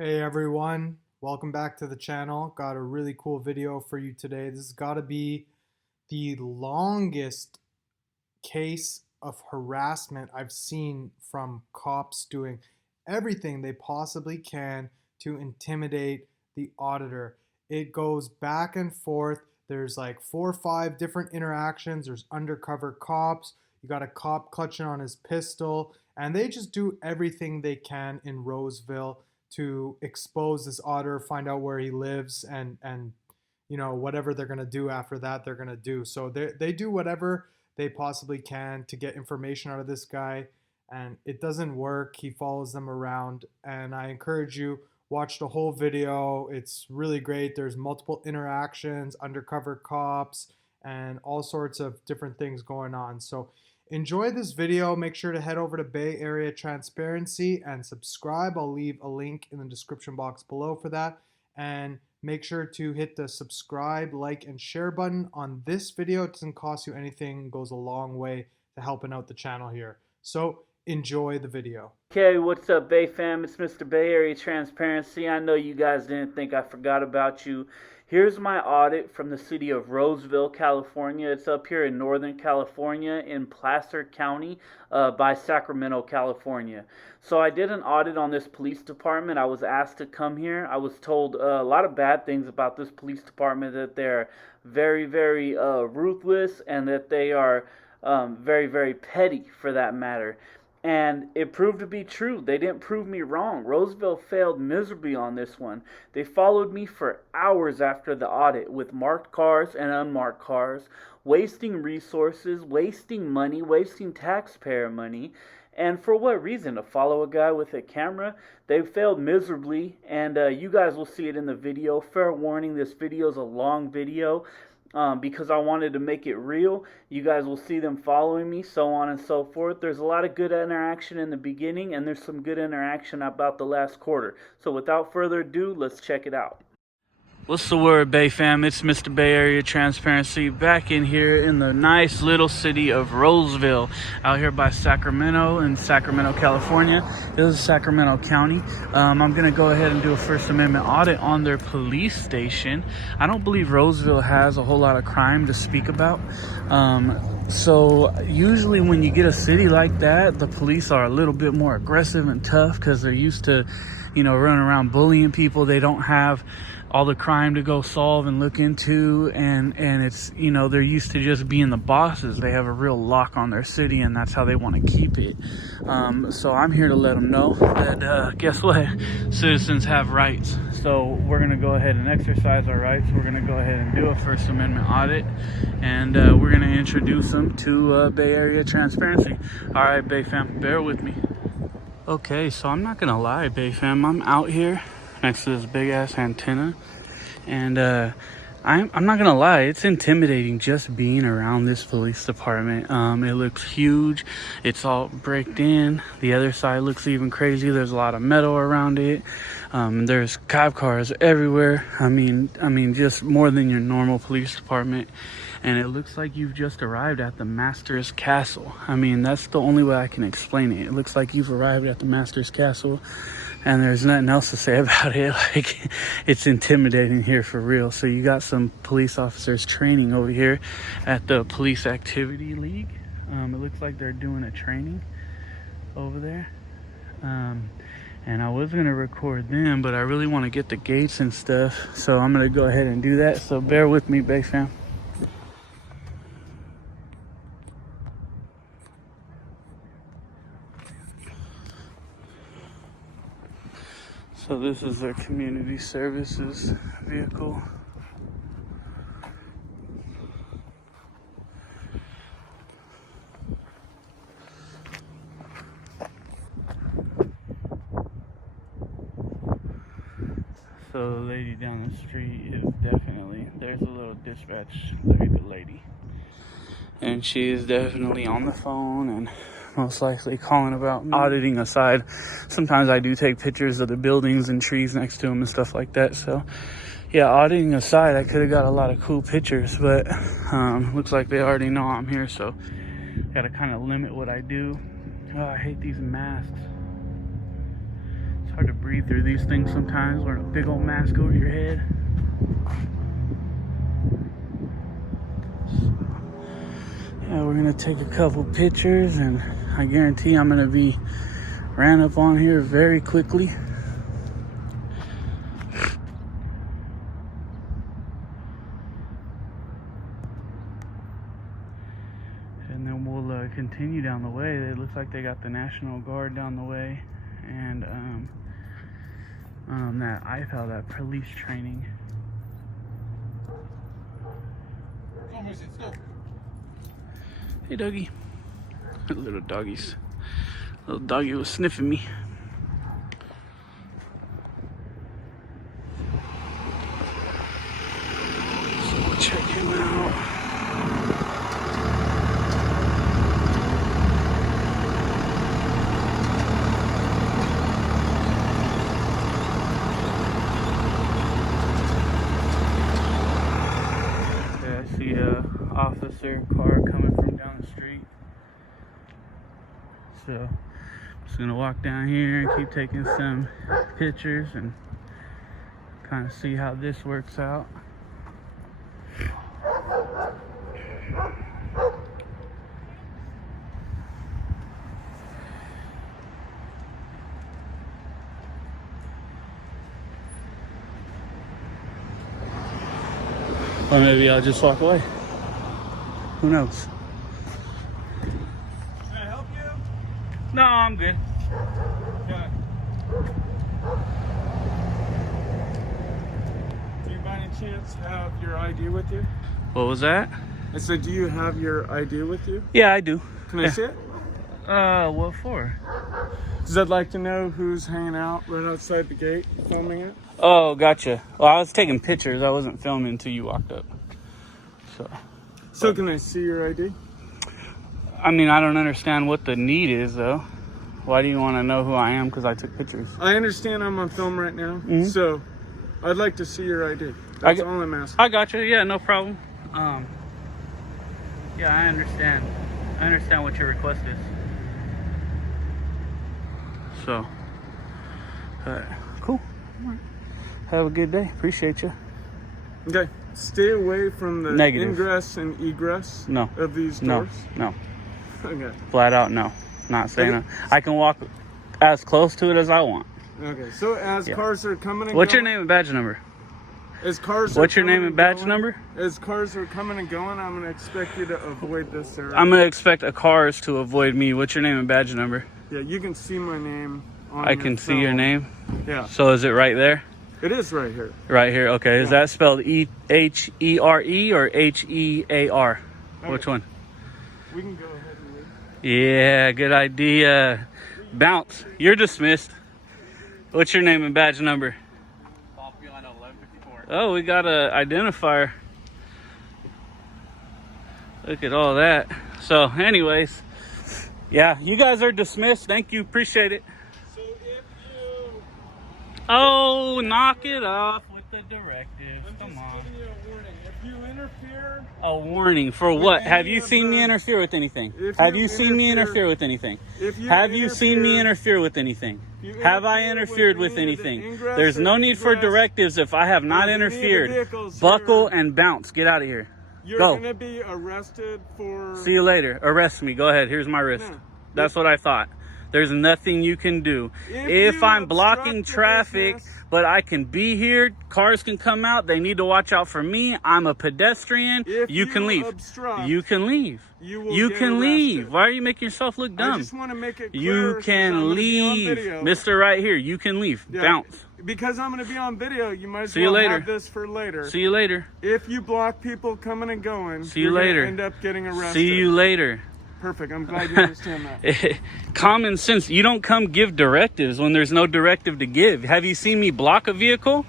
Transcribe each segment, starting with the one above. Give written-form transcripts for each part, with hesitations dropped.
Hey everyone, welcome back to the channel. Got a really cool video for you today. This has got to be the longest case of harassment I've seen from cops doing everything they possibly can to intimidate the auditor. It goes back and forth. There's like 4 or 5 different interactions. There's undercover cops. You got a cop clutching on his pistol, and they just do everything they can in Roseville to expose this auditor, find out where he lives, and whatever they're gonna do after that, they're gonna do. So they do whatever they possibly can to get information out of this guy, and it doesn't work. He follows them around, and I encourage you, watch the whole video. It's really great. There's multiple interactions, undercover cops, and all sorts of different things going on. So enjoy this video. Make sure to head over to Bay Area Transparency and subscribe. I'll leave a link in the description box below for that. And make sure to hit the subscribe, like, and share button on this video. It doesn't cost you anything. It goes a long way to helping out the channel here. So enjoy the video. Okay, what's up, Bay fam? It's Mr. Bay Area Transparency. I know you guys didn't think I forgot about you. Here's my audit from the city of Roseville, California. It's up here in Northern California in Placer County by Sacramento, California. So I did an audit on this police department. I was asked to come here. I was told a lot of bad things about this police department, that they're very, very ruthless, and that they are very, very petty for that matter. And it proved to be true. They didn't prove me wrong. Roseville failed miserably on this one. They followed me for hours after the audit with marked cars and unmarked cars, wasting resources, wasting money, wasting taxpayer money. And for what reason? To follow a guy with a camera? They failed miserably, and you guys will see it in the video. Fair warning, this video is a long video. Because I wanted to make it real. You guys will see them following me, so on and so forth. There's a lot of good interaction in the beginning, and there's some good interaction about the last quarter. So without further ado, let's check it out. What's the word, Bay fam? It's Mr. Bay Area Transparency back in here in the nice little city of Roseville, out here by Sacramento in Sacramento, California. This is Sacramento County. I'm going to go ahead and do a First Amendment audit on their police station. I don't believe Roseville has a whole lot of crime to speak about. So usually when you get a city like that, the police are a little bit more aggressive and tough because they're used to, running around bullying people. They don't have all the crime to go solve and look into, and it's, they're used to just being the bosses. They have a real lock on their city, and that's how they want to keep it. So I'm here to let them know that guess what, citizens have rights. So we're going to go ahead and exercise our rights. We're going to go ahead and do a First Amendment audit, and we're going to introduce them to Bay Area Transparency. All right, Bay fam, bear with me. Okay, so I'm not going to lie, Bay fam, I'm out here next to this big ass antenna, and I'm not gonna lie, it's intimidating just being around this police department. It looks huge, it's all bricked in. The other side looks even crazy. There's a lot of metal around it. There's cop cars everywhere. I mean just more than your normal police department. And it looks like you've just arrived at the Master's Castle. I mean, that's the only way I can explain it. It looks like you've arrived at the Master's Castle, and there's nothing else to say about it. Like, it's intimidating here for real. So you got some police officers training over here at the Police Activity League. It looks like they're doing a training over there. And I was gonna record them, but I really want to get the gates and stuff, so I'm gonna go ahead and do that. So bear with me, Bay fam. So this is their community services vehicle. So the lady down the street is definitely, there's a little dispatch lady. And she is definitely on the phone and most likely calling about me. Auditing aside, sometimes I do take pictures of the buildings and trees next to them and stuff like that. So yeah, auditing aside, I could have got a lot of cool pictures, but looks like they already know I'm here, so gotta kind of limit what I do. Oh, I hate these masks. So hard to breathe through these things sometimes, wearing a big old mask over your head. Yeah, we're gonna take a couple pictures, and I guarantee I'm gonna be ran up on here very quickly. And then we'll continue down the way. It looks like they got the National Guard down the way, and that IPAL, that police training. Hey, doggy. Little doggies. Little doggy was sniffing me. So we'll check him out. Yeah, I see a officer car coming from down the street. So I'm just gonna walk down here and keep taking some pictures and kind of see how this works out. Or maybe I'll just walk away. Who knows? Can I help you? No, I'm good. Okay. Do you by any chance have your ID with you? What was that? I said, do you have your ID with you? Yeah, I do. Can I see it? What for? Because I'd like to know who's hanging out right outside the gate filming it. Oh, gotcha. Well, I was taking pictures. I wasn't filming until you walked up. So can I see your ID? I mean, I don't understand what the need is, though. Why do you want to know who I am? Because I took pictures. I understand I'm on film right now, so I'd like to see your ID. That's all I'm asking. I got you. Yeah, no problem. Yeah, I understand. I understand what your request is. So, cool. Have a good day. Appreciate you. Okay. Stay away from the Negative. ingress and egress No. of these doors. No. Okay. Flat out, no. Not saying that. I can walk as close to it as I want. Okay. So as cars are coming and What's your going, name and badge number? As cars What's are your name coming and badge going, number? As cars are coming and going, I'm gonna expect you to avoid this area. I'm gonna expect a cars to avoid me. What's your name and badge number? Yeah, you can see my name on I your can see your phone. name. Yeah. So is it right there? It is right here. Right here. Okay. Is Yeah. that spelled H-E-R-E or H-E-A-R? Okay. Which one? We can go ahead and leave. Yeah, good idea. Bounce. You're dismissed. What's your name and badge number? Oh, we got a identifier. Look at all that. So, anyways, yeah, you guys are dismissed. Thank you. Appreciate it. So if you... Oh, knock it off with the directives. I'm Come just on. giving you a warning. If you interfere... A warning for what? Have you seen me interfere with anything? Have you seen me interfere with anything? Have you seen me interfere with anything? Have I interfered with anything? There's no need for directives if I have not interfered. Buckle and bounce. Get out of here. You're Go. going to be arrested for... See you later. Arrest me. Go ahead. Here's my wrist. No. That's what I thought. There's nothing you can do. If If you I'm obstruct blocking the traffic, business- but I can be here, cars can come out, they need to watch out for me. I'm a pedestrian. If You can leave. obstruct, You can leave. you will You get can leave. arrested. Why are you making yourself look I dumb? just want to make it clear. You since I'm can gonna be on leave. video. Mister right here, you can leave. Yeah, Bounce. Because I'm going to be on video, you might as See you well later. have this for later. See you later. If you block people coming and going, See you you're gonna later. end up getting arrested. See you later. Perfect. I'm glad you understand that. Common sense. You don't come give directives when there's no directive to give. Have you seen me block a vehicle?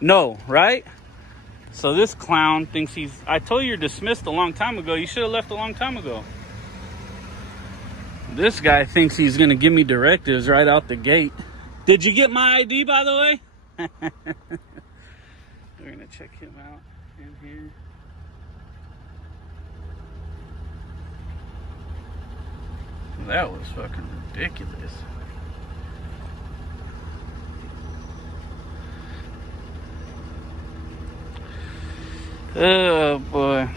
No, right? So this clown thinks he's... I told you you're dismissed a long time ago. You should have left a long time ago. This guy thinks he's going to give me directives right out the gate. Did you get my ID, by the way? We're going to check him out in here. That was fucking ridiculous. Oh boy.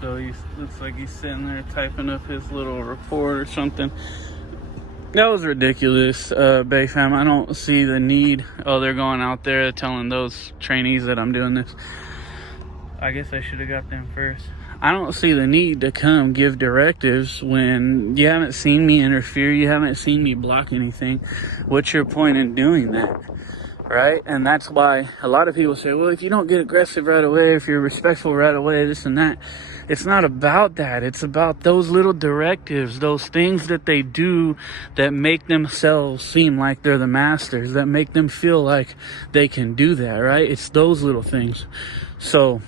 So he looks like he's sitting there typing up his little report or something. That was ridiculous, Bay Fam. I don't see the need. Oh, they're going out there telling those trainees that I'm doing this. I guess I should have got them first. I don't see the need to come give directives when you haven't seen me interfere. You haven't seen me block anything. What's your point in doing that? Right? And that's why a lot of people say, well, if you don't get aggressive right away, if you're respectful right away, this and that. It's not about that. It's about those little directives, those things that they do that make themselves seem like they're the masters, that make them feel like they can do that, right? It's those little things. So,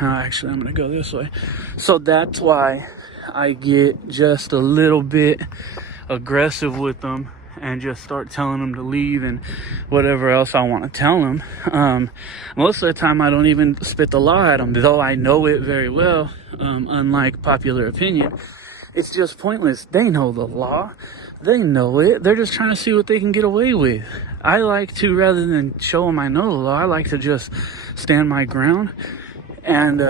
actually, I'm going to go this way. So that's why I get just a little bit aggressive with them and just start telling them to leave and whatever else I want to tell them. Most of the time I don't even spit the law at them, though I know it very well. Unlike popular opinion, it's just pointless. They know the law. They know it. They're just trying to see what they can get away with. I like to, rather than show them I know the law, I like to just stand my ground and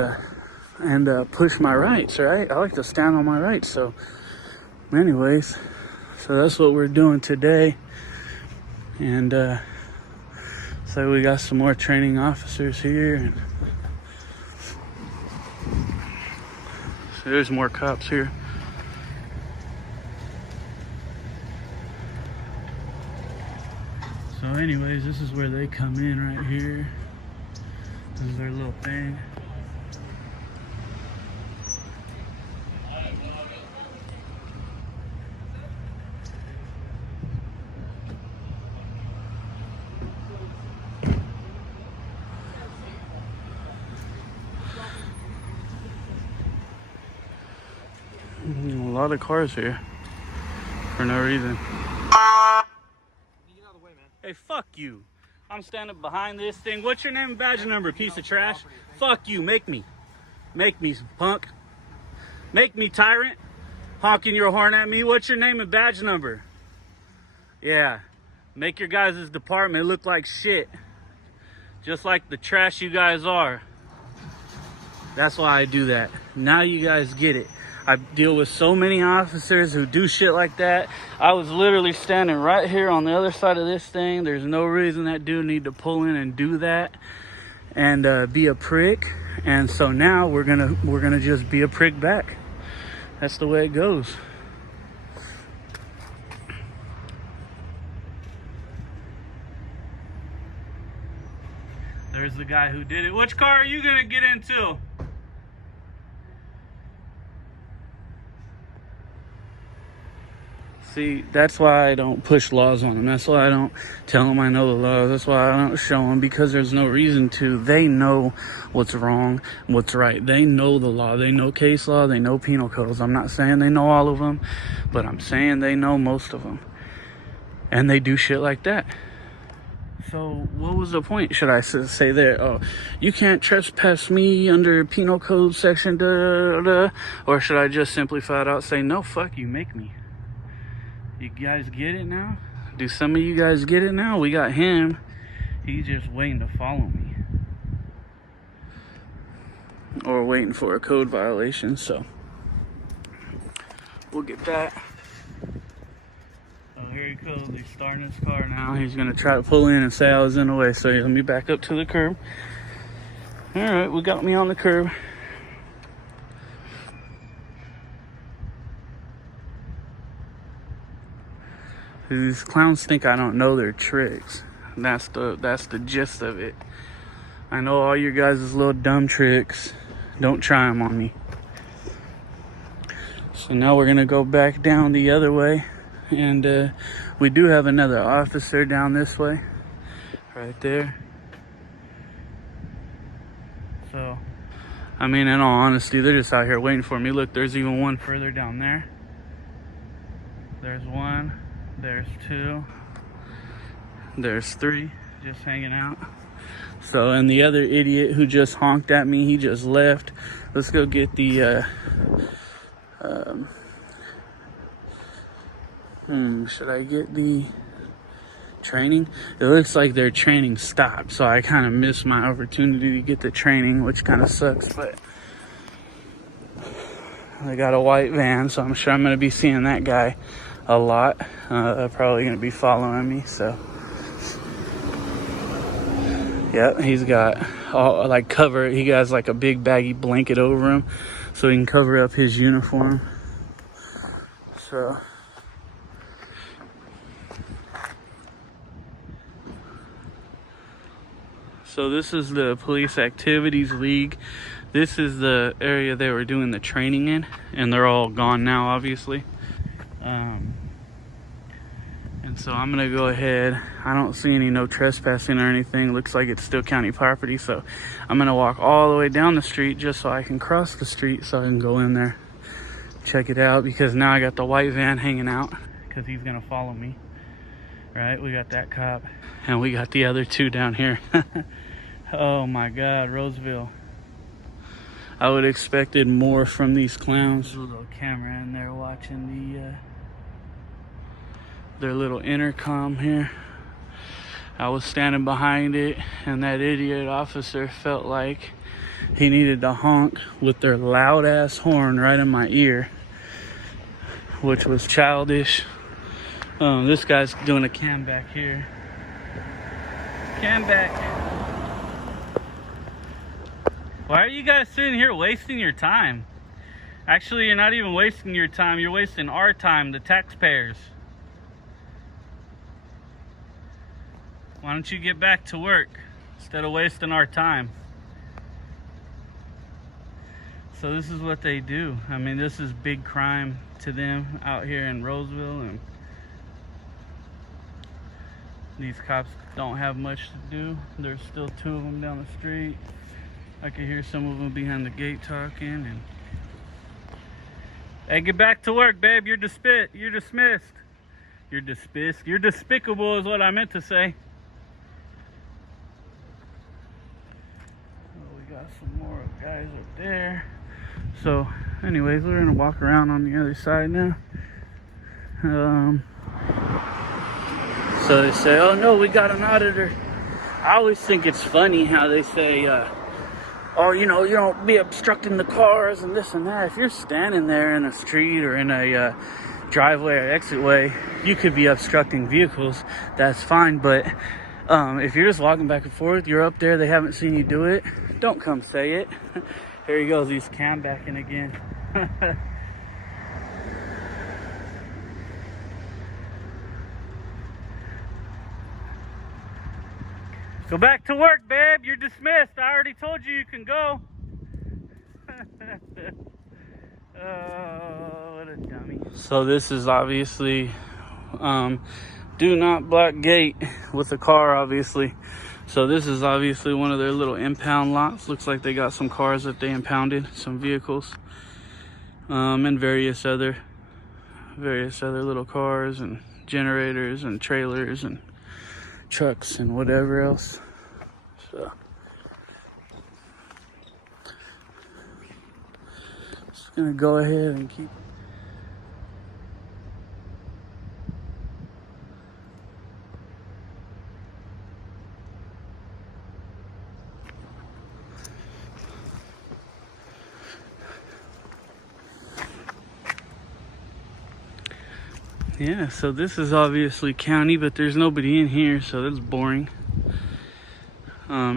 push my rights, right? I like to stand on my rights. So anyways, so that's what we're doing today. And so we got some more training officers here, and so there's more cops here. So anyways, this is where they come in right here. This is their little thing. A lot of cars here for no reason. Hey, fuck you. I'm standing behind this thing. What's your name and badge number, piece of trash? Fuck you. Make me, punk. Make me, tyrant. Honking your horn at me. What's your name and badge number? Yeah. Make your guys' department look like shit. Just like the trash you guys are. That's why I do that. Now you guys get it. I deal with so many officers who do shit like that. I was literally standing right here on the other side of this thing. There's no reason that dude need to pull in and do that and be a prick. And so now we're gonna just be a prick back. That's the way it goes. There's the guy who did it. Which car are you gonna get into? See, that's why I don't push laws on them. That's why I don't tell them I know the laws. That's why I don't show them, because there's no reason to. They know what's wrong, what's right. They know the law. They know case law. They know penal codes. I'm not saying they know all of them, but I'm saying they know most of them. And they do shit like that. So what was the point? Should I say there, oh, you can't trespass me under penal code section, da, da, da, or should I just simply flat out say, no, fuck you, make me? You guys get it now? Do some of you guys get it now? We got him. He's just waiting to follow me. Or waiting for a code violation, so we'll get that. Oh, here he goes. He's starting his car now. He's gonna try to pull in and say I was in the way. So let me back up to the curb. All right, we got me on the curb. These clowns think I don't know their tricks. That's the gist of it. I know all your guys' little dumb tricks. Don't try them on me. So now we're gonna go back down the other way, and we do have another officer down this way, right there. So, I mean, in all honesty, they're just out here waiting for me. Look, there's even one further down there. There's one. There's two. There's three just hanging out. So, and the other idiot who just honked at me, he just left. Let's go get the Should I get the training? It looks like their training stopped, so I kind of missed my opportunity to get the training, which kind of sucks, but they got a white van, so I'm sure I'm going to be seeing that guy a lot. Probably going to be following me, so. Yep, he's got all like cover. He has like a big baggy blanket over him so he can cover up his uniform. So this is the Police Activities League. This is the area they were doing the training in, and they're all gone now, obviously. And so I'm gonna go ahead. I don't see any no trespassing or anything. Looks like it's still county property, so I'm gonna walk all the way down the street just so I can cross the street so I can go in there, check it out, because now I got the white van hanging out because he's gonna follow me. Right, we got that cop and we got the other two down here. Oh my God, Roseville. I would have expected more from these clowns. There's a little camera in there watching their little intercom here. I was standing behind it, and that idiot officer felt like he needed to honk with their loud ass horn right in my ear, which was childish. This guy's doing a cam back here. Cam back. Why are you guys sitting here wasting your time? Actually, you're not even wasting your time. You're wasting our time, the taxpayers. Why don't you get back to work instead of wasting our time? So this is what they do. I mean, this is big crime to them out here in Roseville, and these cops don't have much to do. There's still two of them down the street. I can hear some of them behind the gate talking. And hey, get back to work, babe. You're dismissed. You're dismissed. You're dismissed. You're despicable is what I meant to say. Oh, we got some more guys up there. So, anyways, we're gonna walk around on the other side now. So they say, oh no, we got an auditor. I always think it's funny how they say, oh, you know, you don't be obstructing the cars and this and that. If you're standing there in a street or in a driveway or exitway, you could be obstructing vehicles. That's fine. But if you're just walking back and forth, you're up there, they haven't seen you do it, don't come say it. Here he goes, he's cam backing again. Go back to work, babe. You're dismissed. I already told you you can go. Oh, what a dummy. So this is obviously do not block gate with the car, obviously. So this is obviously one of their little impound lots. Looks like they got some cars that they impounded, some vehicles, and various other little cars and generators and trailers and trucks and whatever else. So just gonna go ahead and keep. Yeah, so this is obviously county, but there's nobody in here, so that's boring.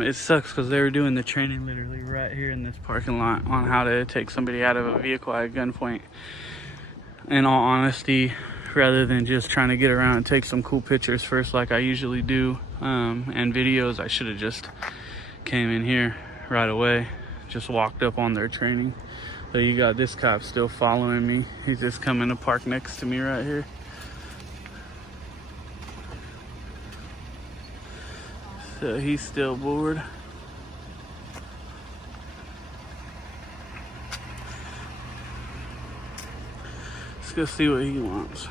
It sucks because they were doing the training literally right here in this parking lot on how to take somebody out of a vehicle at gunpoint. In all honesty, rather than just trying to get around and take some cool pictures first like I usually do, and videos, I should have just came in here right away, just walked up on their training. But you got this cop still following me. He's just coming to park next to me right here. So he's still bored. Let's go see what he wants.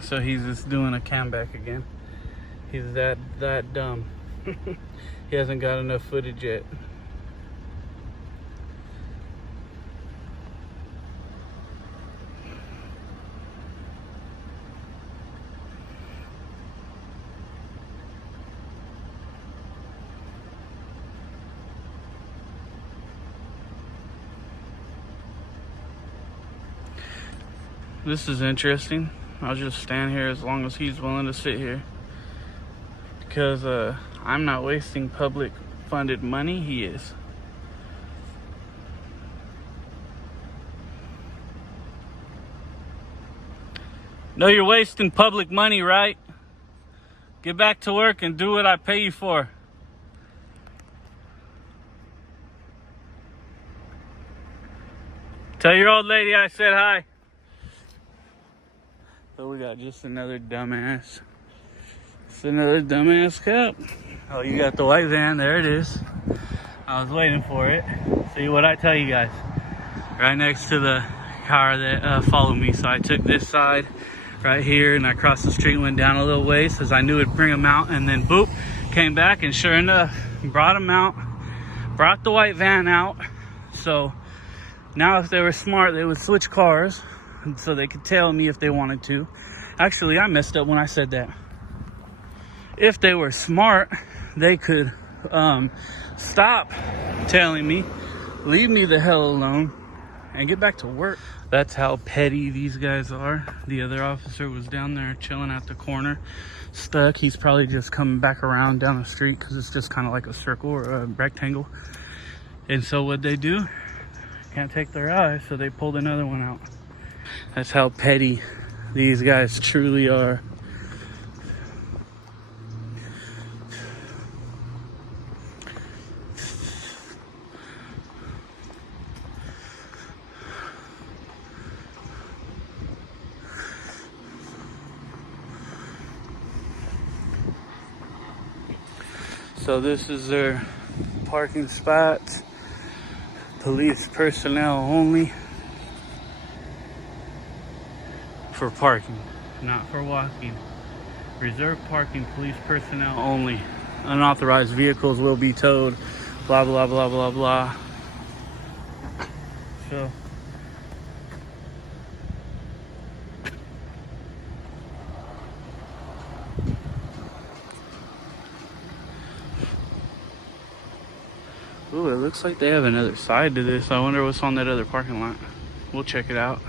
So he's just doing a comeback again. He's that dumb. He hasn't got enough footage yet. This is interesting. I'll just stand here as long as he's willing to sit here. Because I'm not wasting public funded money, he is. No, you're wasting public money, right? Get back to work and do what I pay you for. Tell your old lady I said hi. So we got just another dumbass. It's another dumbass cop. Oh, you got the white van. There it is. I was waiting for it. See what I tell you guys. Right next to the car that followed me. So I took this side right here and I crossed the street, went down a little ways because I knew it'd bring them out, and then boop, came back, and sure enough, brought them out, brought the white van out. So now if they were smart, they would switch cars so they could tail me if they wanted to. Actually, I messed up when I said that. If they were smart, they could stop tailing me, leave me the hell alone, and get back to work. That's how petty these guys are. The other officer was down there chilling at the corner, stuck. He's probably just coming back around down the street because it's just kind of like a circle or a rectangle. And so what they do, can't take their eyes, so they pulled another one out. That's how petty these guys truly are. So this is their parking spot. Police personnel only. For parking, not for walking. Reserved parking, police personnel only. Unauthorized vehicles will be towed. Blah, blah, blah, blah, blah. So ooh, it looks like they have another side to this. I wonder what's on that other parking lot. We'll check it out.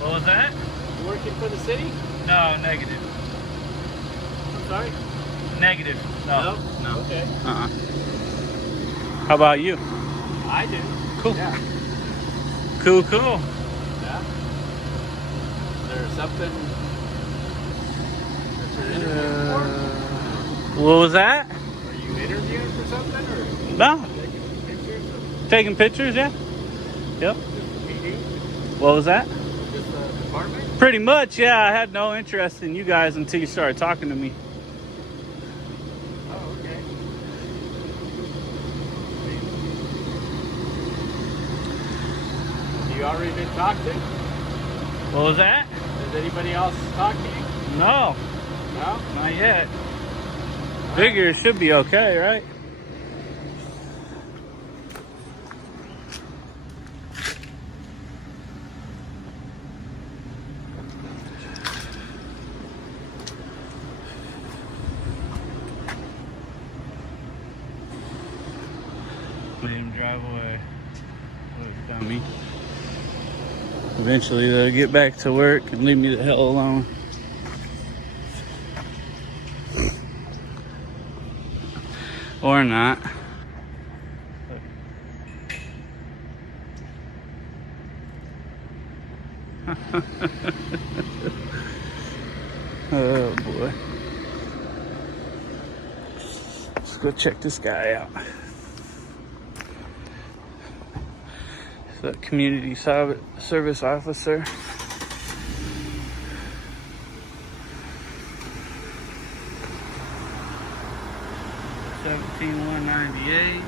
What was that? You working for the city? No, negative. I'm sorry? Negative. No. No. Okay. How about you? I do. Cool. Yeah. Cool, cool. Yeah. Is there something that you're interviewing for? What was that? Are you interviewing for something, or No. taking pictures of Taking pictures, yeah. Yep. just the PD? What was that? Just the department? Pretty much, yeah. I had no interest in you guys until you started talking to me. Oh, okay. Have you already been talked to? What was that? Has anybody else talked to you? No, No? not yet. Figure it should be okay, right? Let him drive away. What a dummy. Eventually they'll get back to work and leave me the hell alone. Or not. Oh boy. Let's go check this guy out. It's a community service officer. $17,198.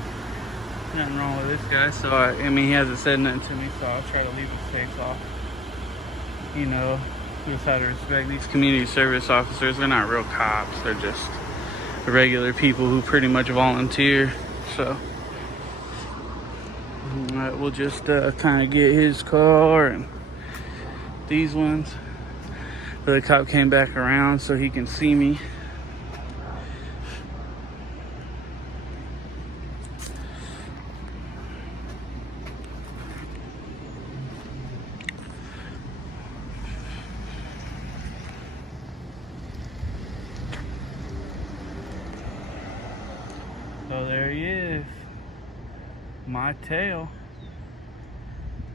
Nothing wrong with this guy. So I mean, he hasn't said nothing to me, so I'll try to leave his face off. You know, just how to respect these community service officers. They're not real cops. They're just regular people who pretty much volunteer. So we'll just kind of get his car and these ones. The cop came back around so he can see me. So there he is. My tail.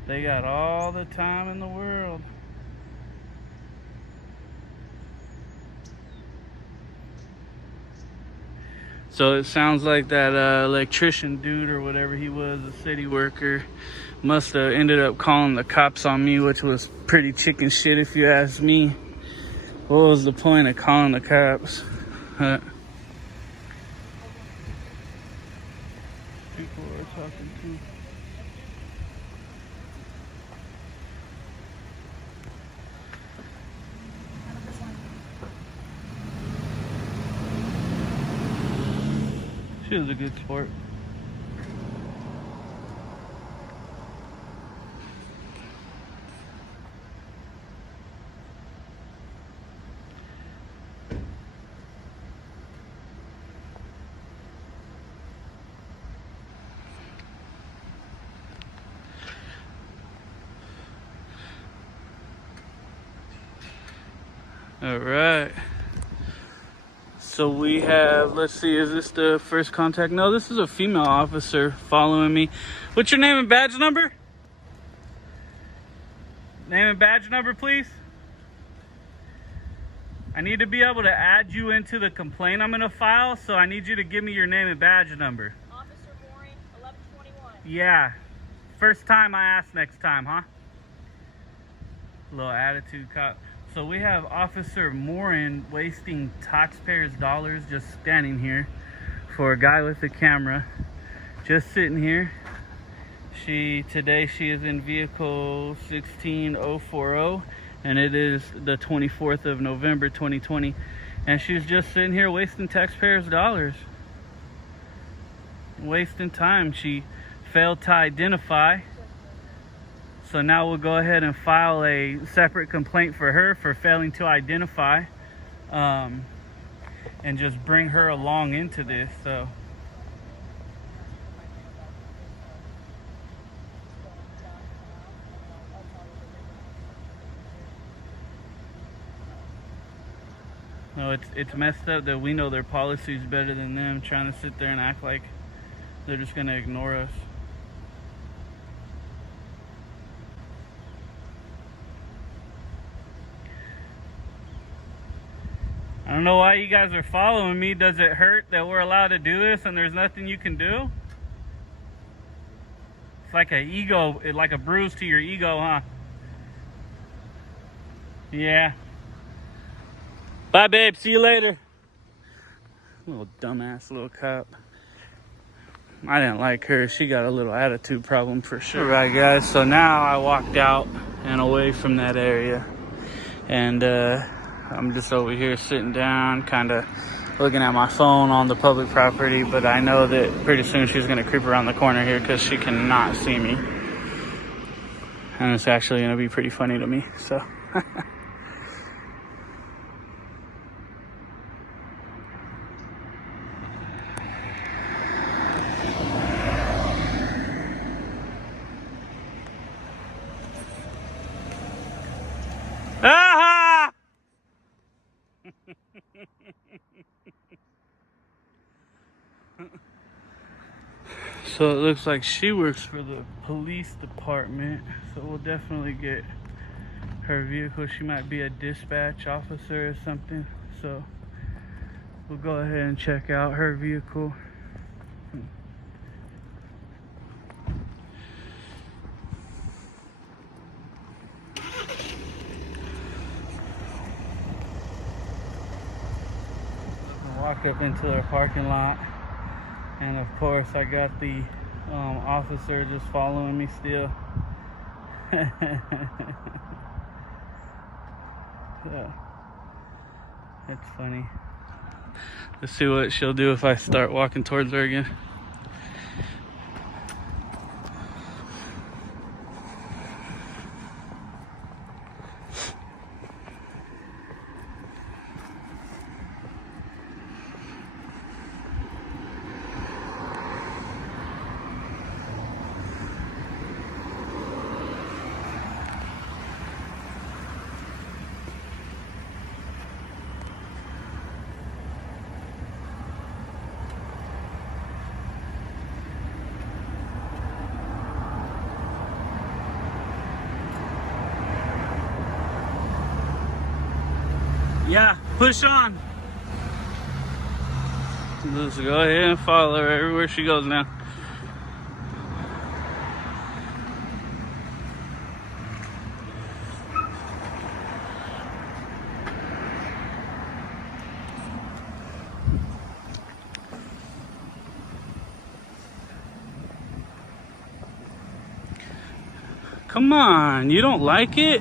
They got all the time in the world. So it sounds like that electrician dude or whatever he was, a city worker, must have ended up calling the cops on me, which was pretty chicken shit if you ask me. What was the point of calling the cops? People are talking to. She was a good sport. All right. So we have, let's see, is this the first contact? No, this is a female officer following me. What's your name and badge number? Name and badge number, please. I need to be able to add you into the complaint I'm gonna file, so I need you to give me your name and badge number. Officer Mooring, 1121. Yeah. First time I ask, next time, huh? Little attitude cop. So we have Officer Morin wasting taxpayers' dollars just standing here for a guy with a camera, just sitting here. Today she is in vehicle 16040, and it is the 24th of November 2020, and she's just sitting here wasting taxpayers' dollars, wasting time. She failed to identify. So now we'll go ahead and file a separate complaint for her for failing to identify, and just bring her along into this. So no, it's messed up that we know their policies better than them, trying to sit there and act like they're just gonna ignore us. I don't know why you guys are following me. Does it hurt that we're allowed to do this and there's nothing you can do? It's like an ego, like a bruise to your ego, huh? Yeah. Bye, babe. See you later. Little dumbass little cop. I didn't like her. She got a little attitude problem for sure. All right, guys. So now I walked out and away from that area. And, I'm just over here sitting down, kind of looking at my phone on the public property, but I know that pretty soon she's going to creep around the corner here because she cannot see me. And it's actually going to be pretty funny to me, so. Ah! So it looks like she works for the police department, so we'll definitely get her vehicle. She might be a dispatch officer or something, so we'll go ahead and check out her vehicle. Walk up into their parking lot, and of course I got the officer just following me still. Yeah, it's funny. Let's see what she'll do if I start walking towards her again. Yeah, push on. Let's go ahead and follow her everywhere she goes now. Come on, you don't like it?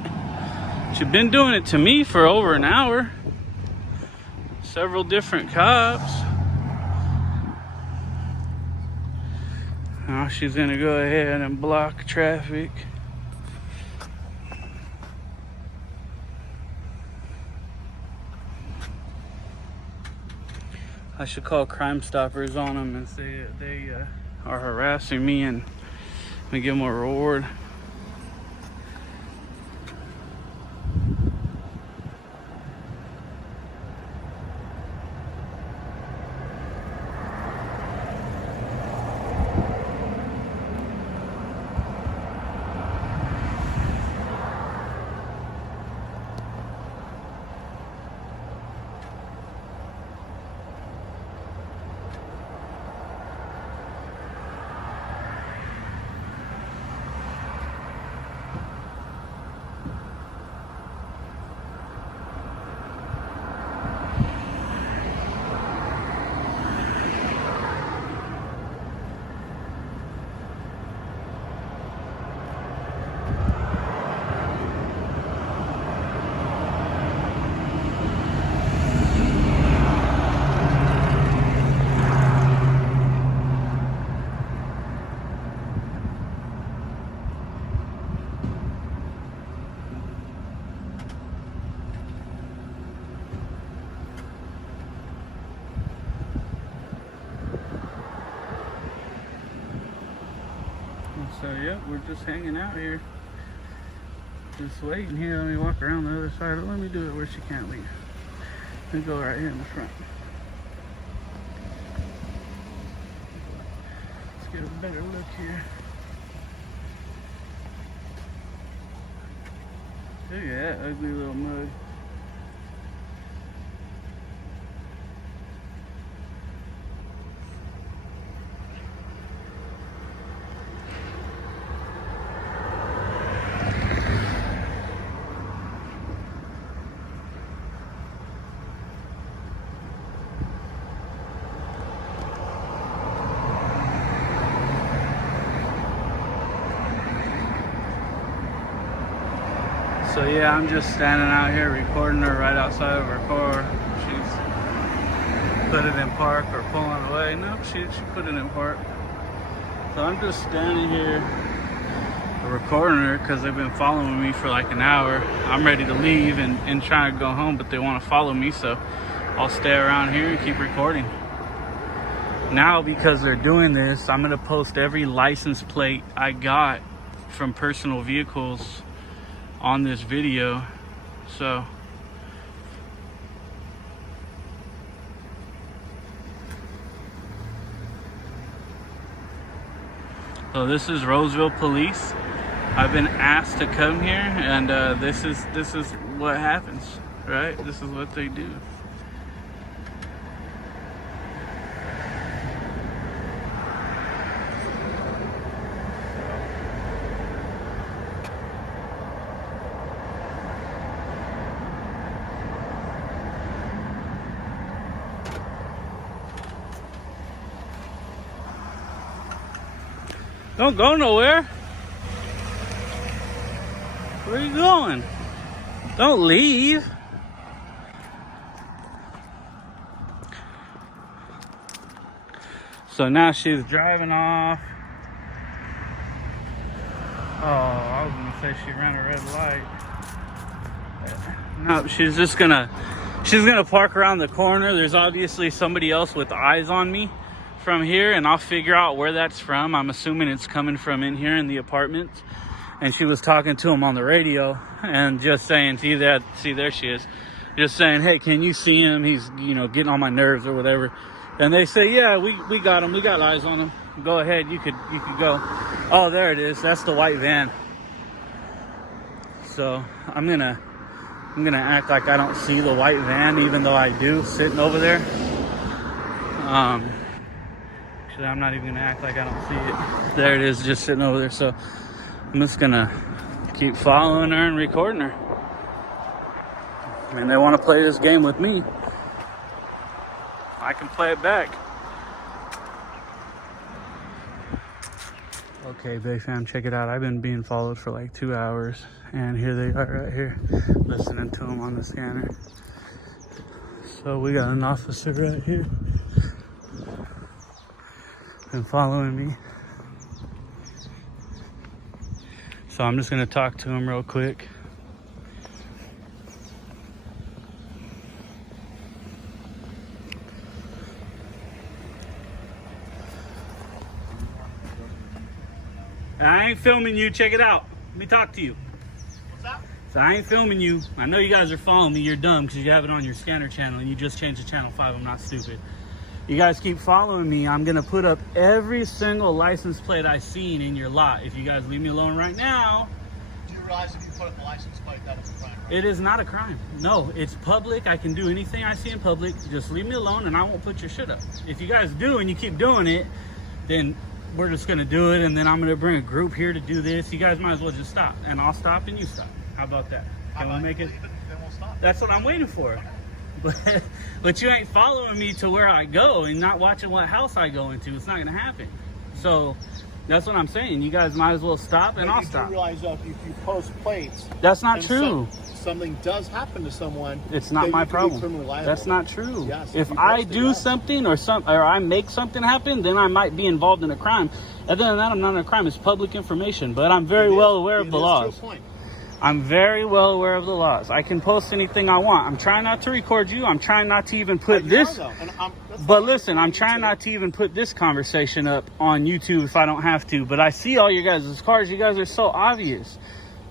You've been doing it to me for over an hour. Several different cops. Now she's gonna go ahead and block traffic. I should call Crime Stoppers on them and say that they are harassing me and give them a reward. So yeah, we're just hanging out here. Just waiting here. Let me walk around the other side. Let me do it where she can't leave. Let me go right here in the front. Let's get a better look here. Look at that ugly little mug. So yeah, I'm just standing out here recording her right outside of her car. She's put it in park or pulling away. No, she put it in park. So I'm just standing here recording her because they've been following me for like an hour. I'm ready to leave and trying to go home, but they want to follow me, so I'll stay around here and keep recording. Now, because they're doing this, I'm gonna post every license plate I got from personal vehicles on this video. So this is Roseville Police. I've been asked to come here, and this is what happens, right? This is what they do. Don't go nowhere. Where are you going? Don't leave. So now she's driving off. Oh, I was gonna say she ran a red light. No, she's gonna park around the corner. There's obviously somebody else with eyes on me from here, and I'll figure out where that's from. I'm assuming it's coming from in here in the apartment. And she was talking to him on the radio and just saying, see there she is, just saying, hey, can you see him? He's, getting on my nerves or whatever. And they say, yeah, we got him. We got eyes on him. Go ahead. You could go. Oh, there it is. That's the white van. So I'm gonna I'm gonna act like I don't see the white van, even though I do, sitting over there. Actually, I'm not even gonna act like I don't see it. There it is, just sitting over there. So I'm just gonna keep following her and recording her. And they want to play this game with me, I can play it back. Okay, Bay fam, check it out. I've been being followed for like 2 hours, and here they are right here, listening to them on the scanner. So we got an officer right here, and following me. So I'm just gonna talk to him real quick. I ain't filming you, check it out. Let me talk to you. What's that? So I ain't filming you. I know you guys are following me, you're dumb because you have it on your scanner channel and you just changed to channel 5, I'm not stupid. You guys keep following me, I'm gonna put up every single license plate I seen in your lot. If you guys leave me alone right now. Do you realize if you put up a license plate, that is a crime, right? It is not a crime. No, it's public. I can do anything I see in public. Just leave me alone and I won't put your shit up. If you guys do and you keep doing it, then we're just gonna do it, and then I'm gonna bring a group here to do this. You guys might as well just stop, and I'll stop and you stop. How about that? Can we make it? Then we'll stop. That's what I'm waiting for. But you ain't following me to where I go and not watching what house I go into. It's not gonna happen. So that's what I'm saying. You guys might as well stop, and I'll stop. You realize if you post plates, That's not and true. Something does happen to someone, It's not then my you can be problem. criminally liable. That's not true. Yes, if you I posted, do yes. something or I make something happen, then I might be involved in a crime. Other than that, I'm not in a crime. It's public information. But I'm very well aware of the laws. I'm very well aware of the laws. I can post anything I want. I'm trying not to record you. I'm trying not to even put this. But listen, I'm trying not to even put this conversation up on YouTube if I don't have to. But I see all your guys' cars. You guys are so obvious.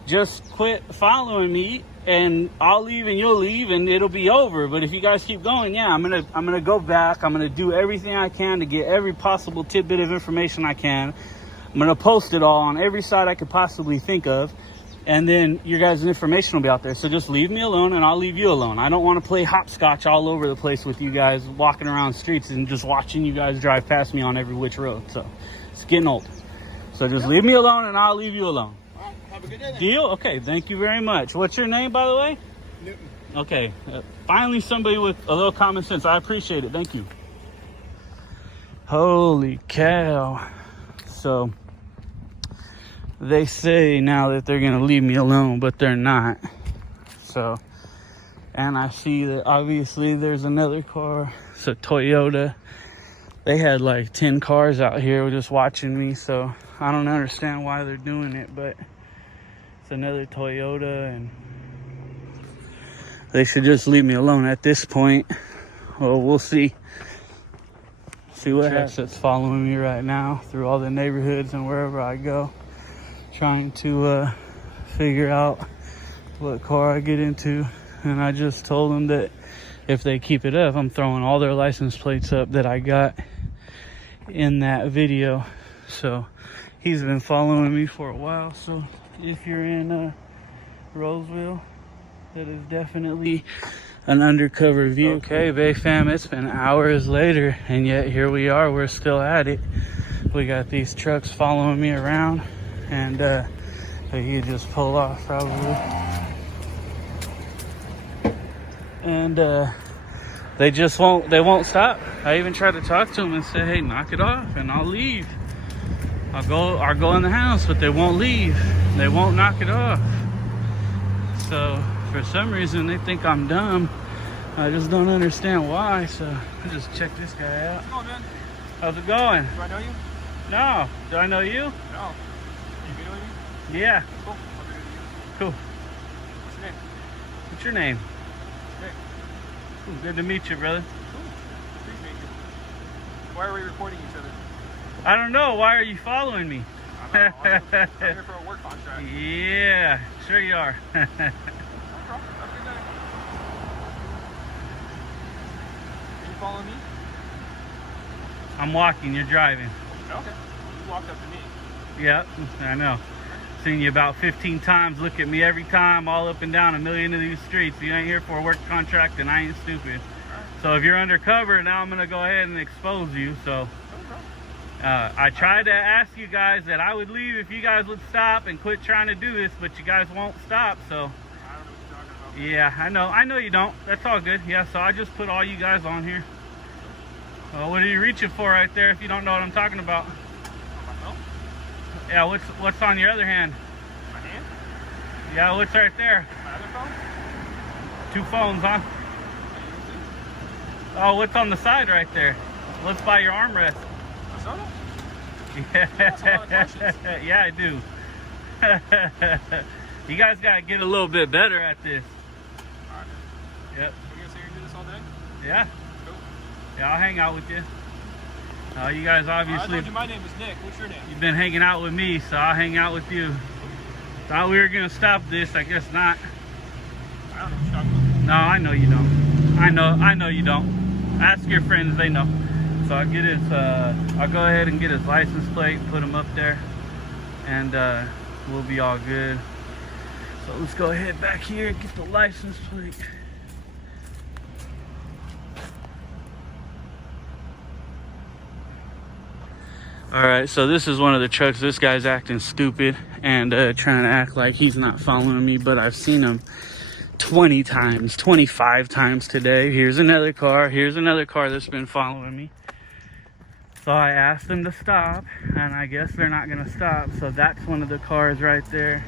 Just quit following me, and I'll leave and you'll leave and it'll be over. But if you guys keep going, yeah, I'm gonna go back. I'm gonna do everything I can to get every possible tidbit of information I can. I'm gonna post it all on every site I could possibly think of, and then your guys' information will be out there. So just leave me alone and I'll leave you alone. I don't want to play hopscotch all over the place with you guys, walking around streets and just watching you guys drive past me on every which road. So it's getting old. So just leave me alone and I'll leave you alone. Have a good day then. Deal? Okay, thank you very much. What's your name, by the way? Newton. Okay, finally somebody with a little common sense. I appreciate it. Thank you. Holy cow. So they say now that they're gonna leave me alone, but they're not. So, and I see that obviously there's another car. It's a Toyota. They had like 10 cars out here just watching me, so I don't understand why they're doing it, but it's another Toyota, and they should just leave me alone at this point. Well, we'll see. See what happens. That's following me right now through all the neighborhoods and wherever I go, trying to figure out what car I get into. And I just told them that if they keep it up, I'm throwing all their license plates up that I got in that video. So he's been following me for a while. So if you're in Roseville, that is definitely an undercover view. Okay, Bay fam, it's been hours later, and yet here we are. We're still at it. We got these trucks following me around, and he just pulled off probably. And they just won't stop. I even tried to talk to them and say, hey, knock it off and I'll leave. I'll go in the house, but they won't leave. They won't knock it off. So for some reason they think I'm dumb. I just don't understand why. So I just check this guy out. How's it going, man? How's it going? Do I know you? No. Do I know you? No. You videoing me? Yeah. Cool. I'll video you. Cool. What's your name? What's your name? Nick. Ooh, good to meet you, brother. Cool. Appreciate you. Why are we recording each other? I don't know. Why are you following me? I don't know. I'm here for a work contract. Yeah, sure you are. No problem. Have a good day. Can you follow me? I'm walking, you're driving. Okay. You walked up to me. Yeah, I know. seen you about 15 times. Look at me every time, all up and down a million of these streets. You ain't here for a work contract, and I ain't stupid. So if you're undercover, now I'm gonna go ahead and expose you. So I tried to ask you guys that I would leave if you guys would stop and quit trying to do this, but you guys won't stop. So I don't know what you're talking about. yeah, I know you don't. That's all good. Yeah, so I just put all you guys on here. Well, what are you reaching for right there if you don't know what I'm talking about? Myself? Yeah, what's on your other hand? My hand? Yeah, what's right there? My other phone? 2 phones, huh? Oh, what's on the side right there? What's by your armrest? My soda? Yeah, That's a lot of questions. yeah, I do. You guys gotta get a little bit better at this. Alright. Yep. So you're gonna sit here and do this all day? Yeah. Cool. Yeah, I'll hang out with you. You guys I obviously, told you my name is Nick. What's your name? you've been hanging out with me, so I'll hang out with you. Thought we were gonna stop this, I guess not. I don't know what you're talking about. No, I know you don't. I know you don't. Ask your friends, they know. So I'll get his, I'll go ahead and get his license plate, put him up there, and we'll be all good. So let's go ahead back here and get the license plate. Alright, so this is one of the trucks. This guy's acting stupid and trying to act like he's not following me, but I've seen him 20 times, 25 times today. Here's another car that's been following me. So I asked them to stop, and I guess they're not gonna stop. So that's one of the cars right there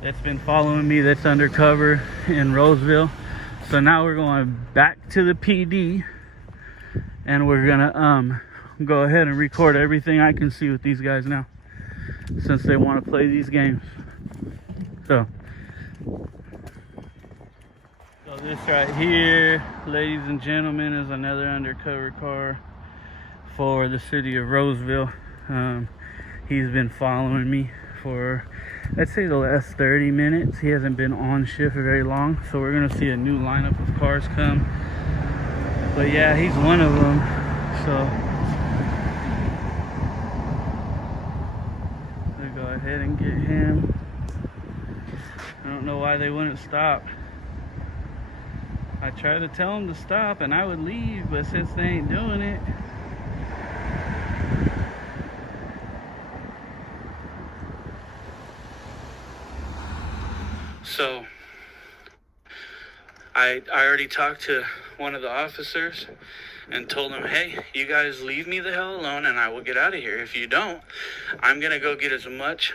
that's been following me, that's undercover in Roseville. So now we're going back to the PD, and we're gonna go ahead and record everything I can see with these guys now, since they want to play these games. So this right here, ladies and gentlemen, is another undercover car for the city of Roseville. He's been following me for, let's say, the last 30 minutes. He hasn't been on shift for very long, so we're gonna see a new lineup of cars come. But yeah, he's one of them. So we'll go ahead and get him. I don't know why they wouldn't stop. I tried to tell them to stop and I would leave, but since they ain't doing it. So I already talked to one of the officers and told him, hey, you guys leave me the hell alone and I will get out of here. If you don't, I'm gonna go get as much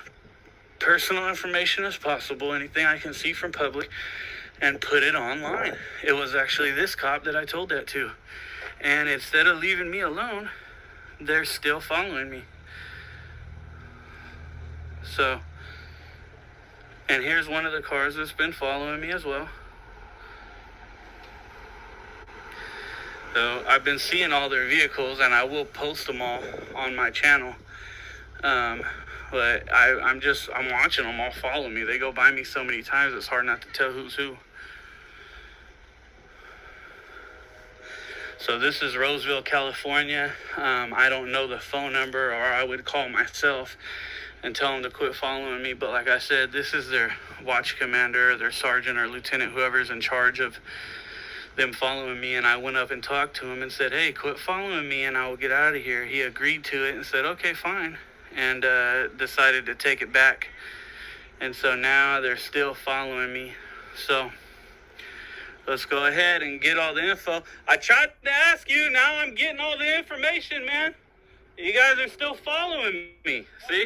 personal information as possible, anything I can see from public, and put it online. It was actually this cop that I told that to. And instead of leaving me alone, they're still following me. So, and here's one of the cars that's been following me as well. So I've been seeing all their vehicles, and I will post them all on my channel. But I'm watching them all follow me. They go by me so many times, it's hard not to tell who's who. So this is Roseville, California. I don't know the phone number, or I would call myself and tell them to quit following me. But like I said, this is their watch commander, their sergeant or lieutenant, whoever's in charge of them following me. And I went up and talked to him and said, hey, quit following me and I will get out of here. He agreed to it and said, okay, fine. And decided to take it back. And so now they're still following me. So let's go ahead and get all the info. I tried to ask you, now I'm getting all the information, man. You guys are still following me, see?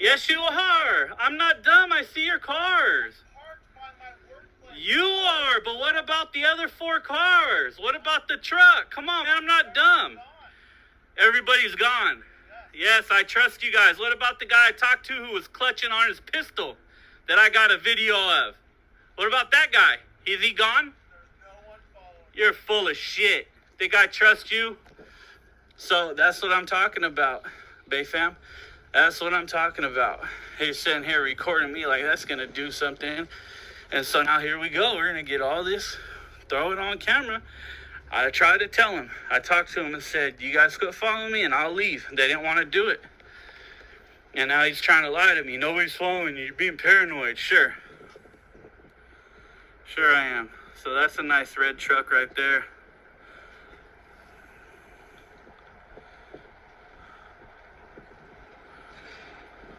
Yes, you are. I'm not dumb. I see your cars. You are, but what about the other 4 cars? What about the truck? Come on, man, I'm not dumb. Everybody's gone. Yes, I trust you guys. What about the guy I talked to who was clutching on his pistol that I got a video of? What about that guy? Is he gone? You're full of shit. Think I trust you? So that's what I'm talking about, Bay fam. That's what I'm talking about. He's sitting here recording me like that's going to do something. And so now here we go. We're going to get all this, throw it on camera. I tried to tell him. I talked to him and said, you guys quit following me and I'll leave. They didn't want to do it. And now he's trying to lie to me. Nobody's following you. You're being paranoid. Sure. Sure I am. So that's a nice red truck right there.